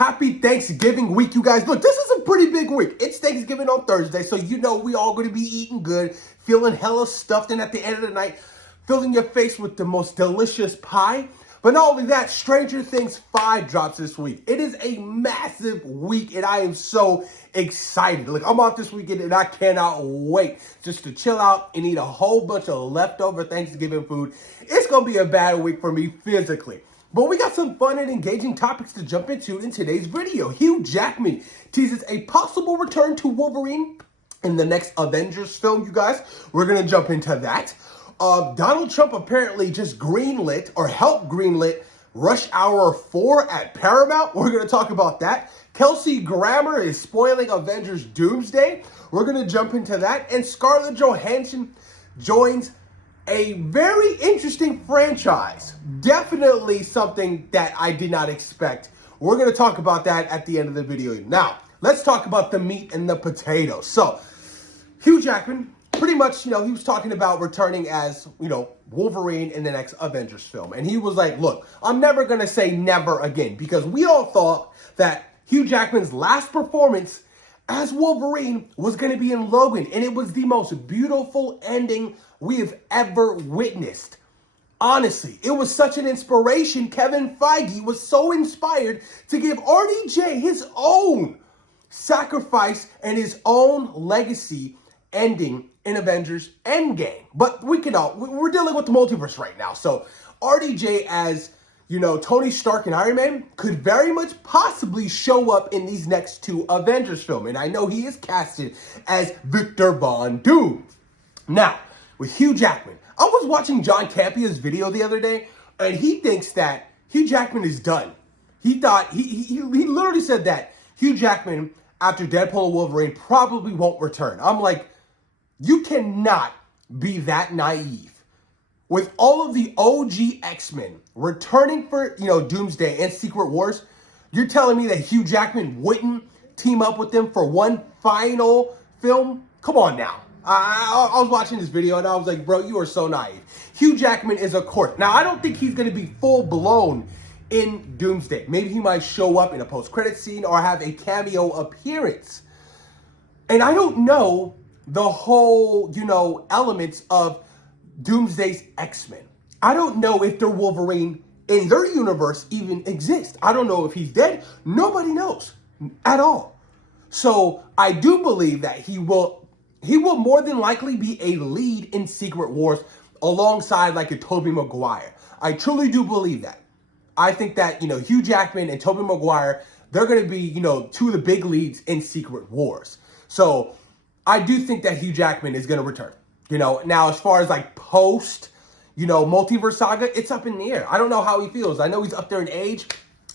Happy Thanksgiving week, you guys. Look, this is a pretty big week. It's Thanksgiving on Thursday, so you know we all going to be eating good, feeling hella stuffed, and at the end of the night, filling your face with the most delicious pie. But not only that, Stranger Things 5 drops this week. It is a massive week, and I am so excited. Look, I'm off this weekend, and I cannot wait just to chill out and eat a whole bunch of leftover Thanksgiving food. It's going to be a bad week for me physically. But we got some fun and engaging topics to jump into in today's video. Hugh Jackman teases a possible return to Wolverine in the next Avengers film, you guys. We're going to jump into that. Donald Trump apparently just greenlit or helped greenlit Rush Hour 4 at Paramount. We're going to talk about that. Kelsey Grammer is spoiling Avengers Doomsday. We're going to jump into that. And Scarlett Johansson joins a very interesting franchise. Definitely something that I did not expect. We're going to talk about that at the end of the video. Now, let's talk about the meat and the potatoes. So, Hugh Jackman, pretty much, he was talking about returning as, Wolverine in the next Avengers film. And he was like, look, I'm never going to say never again, because we all thought that Hugh Jackman's last performance as Wolverine was going to be in Logan. And it was the most beautiful ending we have ever witnessed. Honestly, it was such an inspiration. Kevin Feige was so inspired to give RDJ his own sacrifice and his own legacy ending in Avengers Endgame. But we're dealing with the multiverse right now. So RDJ as, Tony Stark and Iron Man could very much possibly show up in these next two Avengers films. And I know he is casted as Victor Von Doom. Now, with Hugh Jackman, I was watching John Campia's video the other day, and he thinks that Hugh Jackman is done. He thought, he literally said that Hugh Jackman, after Deadpool and Wolverine, probably won't return. I'm like, you cannot be that naive. With all of the OG X-Men returning for, Doomsday and Secret Wars, you're telling me that Hugh Jackman wouldn't team up with them for one final film? Come on now. I was watching this video and I was like, bro, you are so naive. Hugh Jackman is a corpse. Now, I don't think he's going to be full-blown in Doomsday. Maybe he might show up in a post-credit scene or have a cameo appearance. And I don't know the whole, elements of Doomsday's X-Men. I don't know if their Wolverine in their universe even exists. I don't know if he's dead. Nobody knows at all. So I do believe that he will more than likely be a lead in Secret Wars alongside like a Tobey Maguire. I truly do believe that. I think that, Hugh Jackman and Tobey Maguire, they're going to be, two of the big leads in Secret Wars. So I do think that Hugh Jackman is going to return. Now as far as like post, multiverse saga, it's up in the air. I don't know how he feels. I know he's up there in age.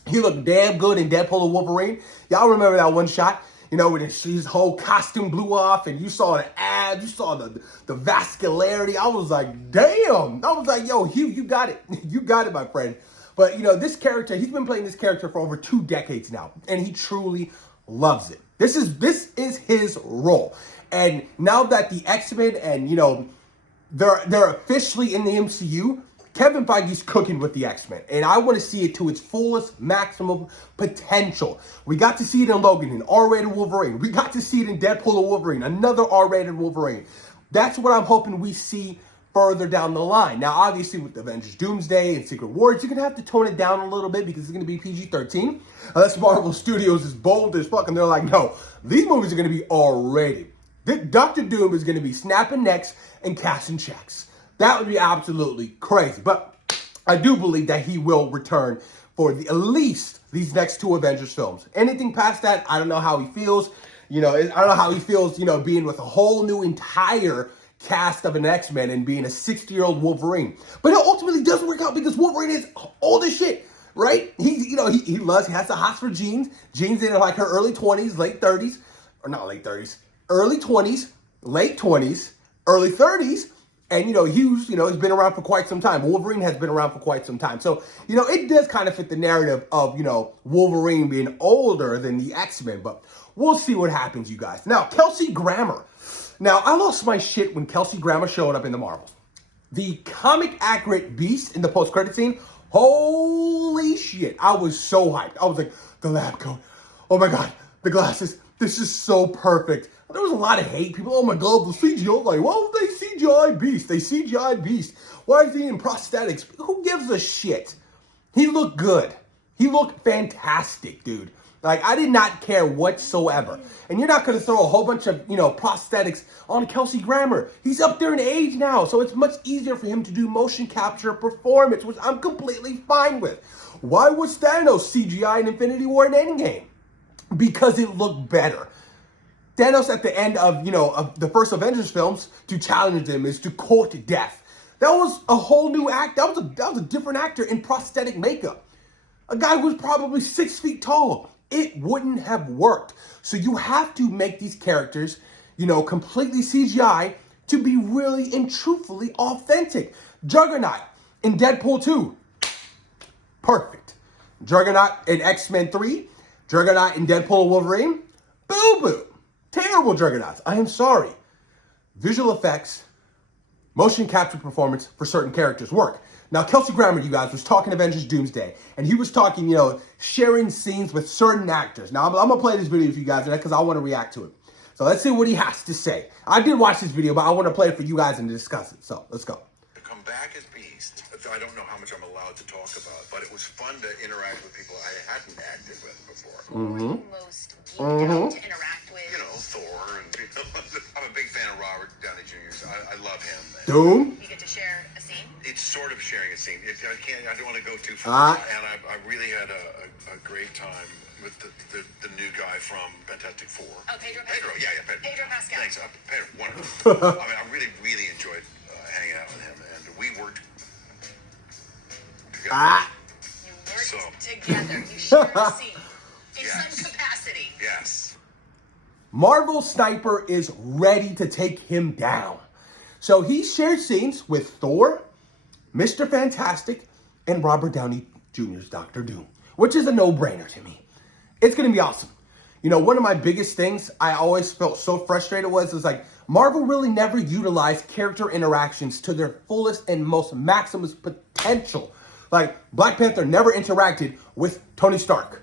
He looked damn good in Deadpool and Wolverine. Y'all remember that one shot? When his whole costume blew off and you saw the abs, you saw the vascularity. I was like, damn. I was like, yo, Hugh, you got it. You got it, my friend. But, this character, he's been playing this character for over 2 decades now, and he truly loves it. This is his role. And now that the X-Men and, they're officially in the MCU, Kevin Feige's cooking with the X-Men, and I want to see it to its fullest maximum potential. We got to see it in Logan, an R-rated Wolverine. We got to see it in Deadpool and Wolverine, another R-rated Wolverine. That's what I'm hoping we see further down the line. Now, obviously, with Avengers Doomsday and Secret Wars, you're going to have to tone it down a little bit because it's going to be PG-13. Unless Marvel Studios is bold as fuck, and they're like, no, these movies are going to be R-rated. Dr. Doom is going to be snapping necks and cashing checks. That would be absolutely crazy. But I do believe that he will return for at least these next 2 Avengers films. Anything past that, I don't know how he feels. I don't know how he feels, being with a whole new entire cast of an X-Men and being a 60-year-old Wolverine. But it ultimately doesn't work out because Wolverine is old as shit, right? He has the hots for Jeans. Jeans in like her early 20s, late 30s, or not late 30s, early 20s, late 20s, early 30s. And, Hughes, he's been around for quite some time. Wolverine has been around for quite some time. So, it does kind of fit the narrative of, Wolverine being older than the X-Men. But we'll see what happens, you guys. Now, Kelsey Grammer. Now, I lost my shit when Kelsey Grammer showed up in the Marvels. The comic accurate Beast in the post-credit scene Holy shit. I was so hyped. I was like, the lab coat. Oh my God, the glasses. This is so perfect. There was a lot of hate. People, oh my God, the CGI. Like, well, they CGI Beast. They CGI Beast. Why is he in prosthetics? Who gives a shit? He looked good. He looked fantastic, dude. Like, I did not care whatsoever. And you're not going to throw a whole bunch of, prosthetics on Kelsey Grammer. He's up there in age now, so it's much easier for him to do motion capture performance, which I'm completely fine with. Why was Thanos CGI in Infinity War and Endgame? Because it looked better. Thanos at the end of, of the first Avengers films, to challenge him is to court death. That was a whole new act. That was a different actor in prosthetic makeup. A guy who was probably 6 feet tall. It wouldn't have worked. So you have to make these characters, completely CGI to be really and truthfully authentic. Juggernaut in Deadpool 2. Perfect. Juggernaut in X-Men 3. Juggernaut in Deadpool and Wolverine. Boo-boo. Terrible Juggernauts. I am sorry. Visual effects, motion capture performance for certain characters work. Now, Kelsey Grammer, you guys, was talking Avengers Doomsday, and he was talking, sharing scenes with certain actors. Now, I'm going to play this video for you guys because I want to react to it. So let's see what he has to say. I did watch this video, but I want to play it for you guys and discuss it. So let's go. To come back as Beast, I don't know how much I'm allowed to talk about, but it was fun to interact with people I hadn't acted with before. Most to interact with. Thor, and I'm a big fan of Robert Downey Jr. So I love him. Doom? You get to share a scene. It's sort of sharing a scene. I don't want to go too far. And I really had a great time with the new guy from Fantastic Four. Oh, Pedro Pascal. Pedro Pascal. Thanks. Pedro, wonderful. I really, really enjoyed hanging out with him, and we worked together. You worked together. You shared a scene in some capacity. Yes. Marvel Sniper is ready to take him down. So he shared scenes with Thor, Mr. Fantastic, and Robert Downey Jr.'s Dr. Doom, which is a no-brainer to me. It's going to be awesome. One of my biggest things I always felt so frustrated was like Marvel really never utilized character interactions to their fullest and most maximum potential. Like Black Panther never interacted with Tony Stark.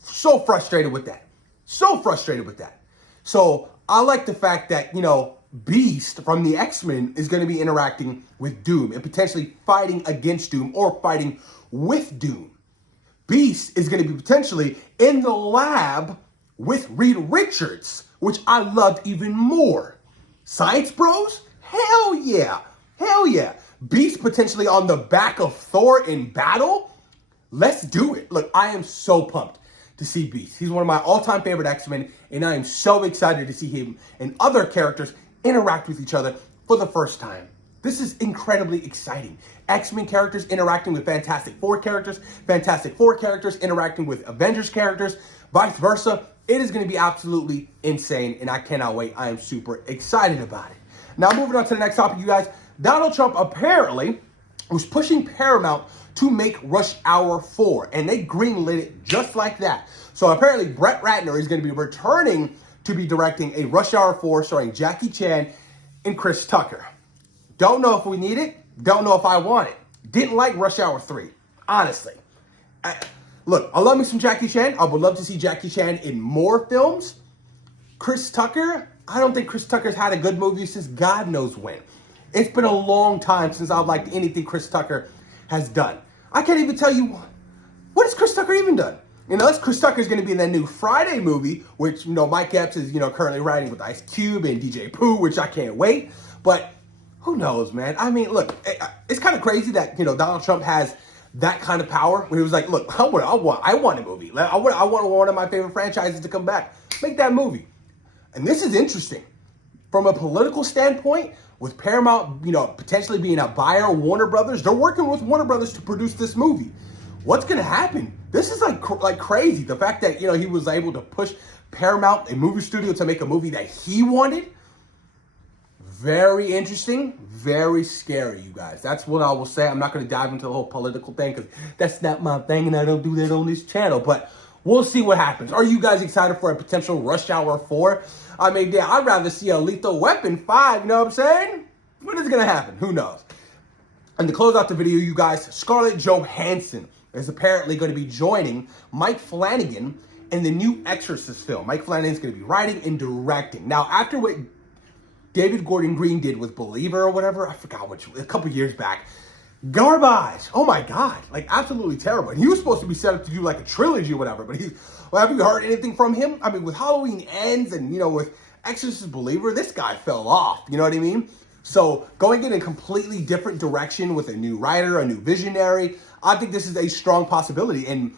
So frustrated with that. So I like the fact that, Beast from the X-Men is going to be interacting with Doom and potentially fighting against Doom or fighting with Doom. Beast is going to be potentially in the lab with Reed Richards, which I loved even more. Science Bros? Hell yeah. Beast potentially on the back of Thor in battle? Let's do it. Look, I am so pumped to see Beast. He's one of my all-time favorite X-Men, and I am so excited to see him and other characters interact with each other for the first time. This is incredibly exciting. X-Men characters interacting with Fantastic Four characters, Fantastic Four characters interacting with Avengers characters, vice versa. It is going to be absolutely insane, and I cannot wait. I am super excited about it. Now, moving on to the next topic, you guys. Donald Trump apparently was pushing Paramount to make Rush Hour 4, and they greenlit it just like that. So apparently Brett Ratner is going to be returning to be directing a Rush Hour 4 starring Jackie Chan and Chris Tucker. Don't know if we need it. Don't know if I want it. Didn't like Rush Hour 3, honestly. Look, I love me some Jackie Chan. I would love to see Jackie Chan in more films. Chris Tucker, I don't think Chris Tucker's had a good movie since God knows when. It's been a long time since I've liked anything Chris Tucker has done. I can't even tell you, what has Chris Tucker even done? Chris Tucker's going to be in that new Friday movie, which, Mike Epps is, currently writing with Ice Cube and DJ Pooh, which I can't wait. But who knows, man? I mean, look, it's kind of crazy that, Donald Trump has that kind of power when he was like, look, I want a movie. I want one of my favorite franchises to come back. Make that movie. And this is interesting. From a political standpoint, with Paramount, potentially being a buyer of Warner Brothers, they're working with Warner Brothers to produce this movie. What's going to happen? This is like crazy. The fact that, he was able to push Paramount, a movie studio, to make a movie that he wanted. Very interesting, very scary, you guys. That's what I will say. I'm not going to dive into the whole political thing because that's not my thing and I don't do that on this channel. But we'll see what happens. Are you guys excited for a potential Rush Hour 4? I mean, I'd rather see a Lethal Weapon 5, you know what I'm saying? When is it going to happen? Who knows? And to close out the video, you guys, Scarlett Johansson is apparently going to be joining Mike Flanagan in the new Exorcist film. Mike Flanagan's going to be writing and directing. Now, after what David Gordon Green did with Believer or whatever, I forgot which, a couple years back, garbage. Oh my God, like absolutely terrible. And he was supposed to be set up to do like a trilogy or whatever, but well, have you heard anything from him? I mean, with Halloween Ends and, with Exorcist Believer, this guy fell off, you know what I mean? So going in a completely different direction with a new writer, a new visionary, I think this is a strong possibility. And,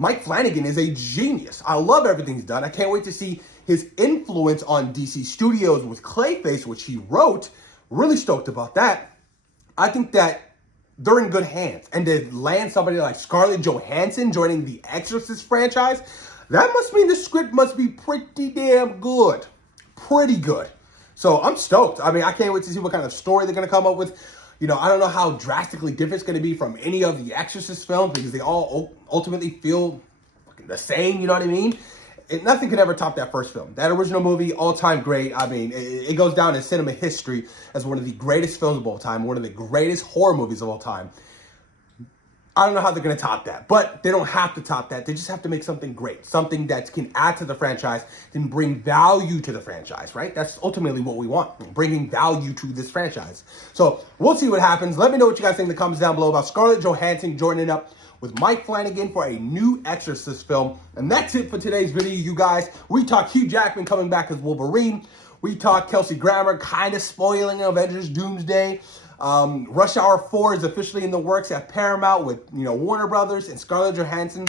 Mike Flanagan is a genius. I love everything he's done. I can't wait to see his influence on DC Studios with Clayface, which he wrote. Really stoked about that. I think that they're in good hands. And to land somebody like Scarlett Johansson joining the Exorcist franchise, that must mean the script must be pretty damn good. Pretty good. So I'm stoked. I mean, I can't wait to see what kind of story they're going to come up with. I don't know how drastically different it's going to be from any of the Exorcist films because they all ultimately feel the same, you know what I mean? Nothing could ever top that first film. That original movie, all-time great. I mean, it goes down in cinema history as one of the greatest films of all time, one of the greatest horror movies of all time. I don't know how they're going to top that, but they don't have to top that. They just have to make something great, something that can add to the franchise and bring value to the franchise, right? That's ultimately what we want, bringing value to this franchise. So we'll see what happens. Let me know what you guys think in the comments down below about Scarlett Johansson joining up with Mike Flanagan for a new Exorcist film. And that's it for today's video, you guys. We talked Hugh Jackman coming back as Wolverine. We talked Kelsey Grammer kind of spoiling Avengers Doomsday. Rush Hour 4 is officially in the works at Paramount with, Warner Brothers and Scarlett Johansson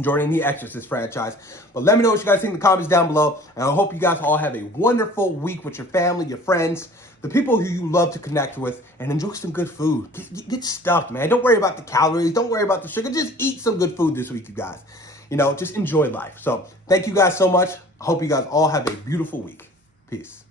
joining the Exorcist franchise. But let me know what you guys think in the comments down below. And I hope you guys all have a wonderful week with your family, your friends, the people who you love to connect with, and enjoy some good food. Get stuffed, man. Don't worry about the calories. Don't worry about the sugar. Just eat some good food this week, you guys. Just enjoy life. So thank you guys so much. I hope you guys all have a beautiful week. Peace.